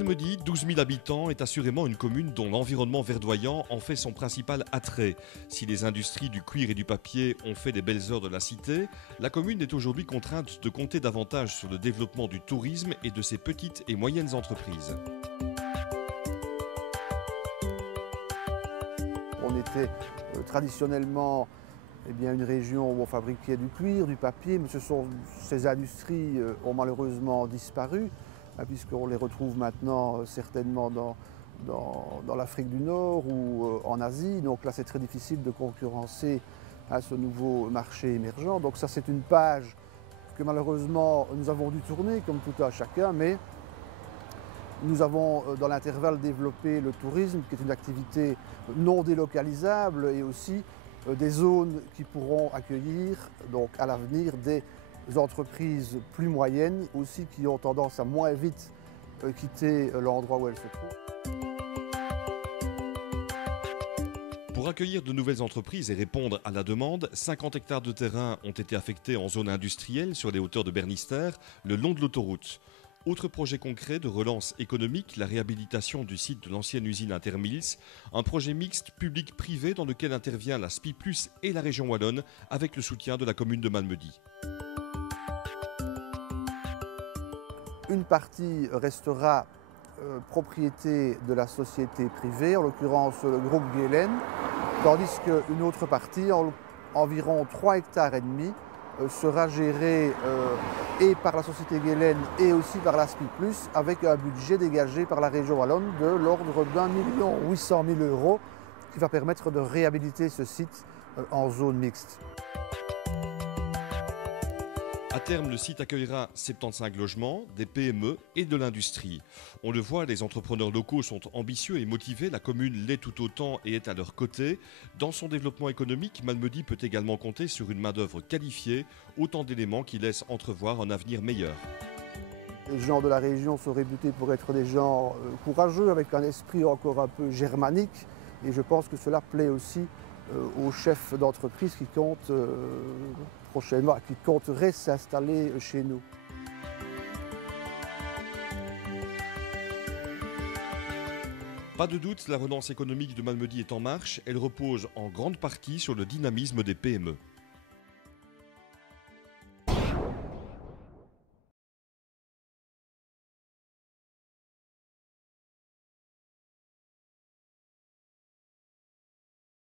Malmedy, 12 000 habitants, est assurément une commune dont l'environnement verdoyant en fait son principal attrait. Si les industries du cuir et du papier ont fait des belles heures de la cité, la commune est aujourd'hui contrainte de compter davantage sur le développement du tourisme et de ses petites et moyennes entreprises. On était traditionnellement une région où on fabriquait du cuir, du papier, mais ces industries ont malheureusement disparu, puisqu'on les retrouve maintenant certainement dans l'Afrique du Nord ou en Asie. Donc là, c'est très difficile de concurrencer ce nouveau marché émergent. Donc ça, c'est une page que malheureusement nous avons dû tourner, comme tout à chacun, mais nous avons dans l'intervalle développé le tourisme, qui est une activité non délocalisable, et aussi des zones qui pourront accueillir donc à l'avenir des entreprises plus moyennes, aussi qui ont tendance à moins vite quitter l'endroit où elles se trouvent. Pour accueillir de nouvelles entreprises et répondre à la demande, 50 hectares de terrain ont été affectés en zone industrielle sur les hauteurs de Bernister, le long de l'autoroute. Autre projet concret de relance économique, la réhabilitation du site de l'ancienne usine Intermills, un projet mixte public-privé dans lequel intervient la SPI+ et la région wallonne avec le soutien de la commune de Malmedy. Une partie restera propriété de la société privée, en l'occurrence le groupe Guelen, tandis qu'une autre partie, environ 3,5 hectares, sera gérée et par la société Guelen et aussi par la SPI+, avec un budget dégagé par la région wallonne de l'ordre d'1 800 000 € qui va permettre de réhabiliter ce site en zone mixte. À terme, le site accueillera 75 logements, des PME et de l'industrie. On le voit, les entrepreneurs locaux sont ambitieux et motivés, la commune l'est tout autant et est à leur côté. Dans son développement économique, Malmedy peut également compter sur une main-d'œuvre qualifiée, autant d'éléments qui laissent entrevoir un avenir meilleur. Les gens de la région sont réputés pour être des gens courageux, avec un esprit encore un peu germanique, et je pense que cela plaît aussi aux chefs d'entreprise qui comptent prochainement, qui compteraient s'installer chez nous. Pas de doute, la relance économique de Malmedy est en marche. Elle repose en grande partie sur le dynamisme des PME.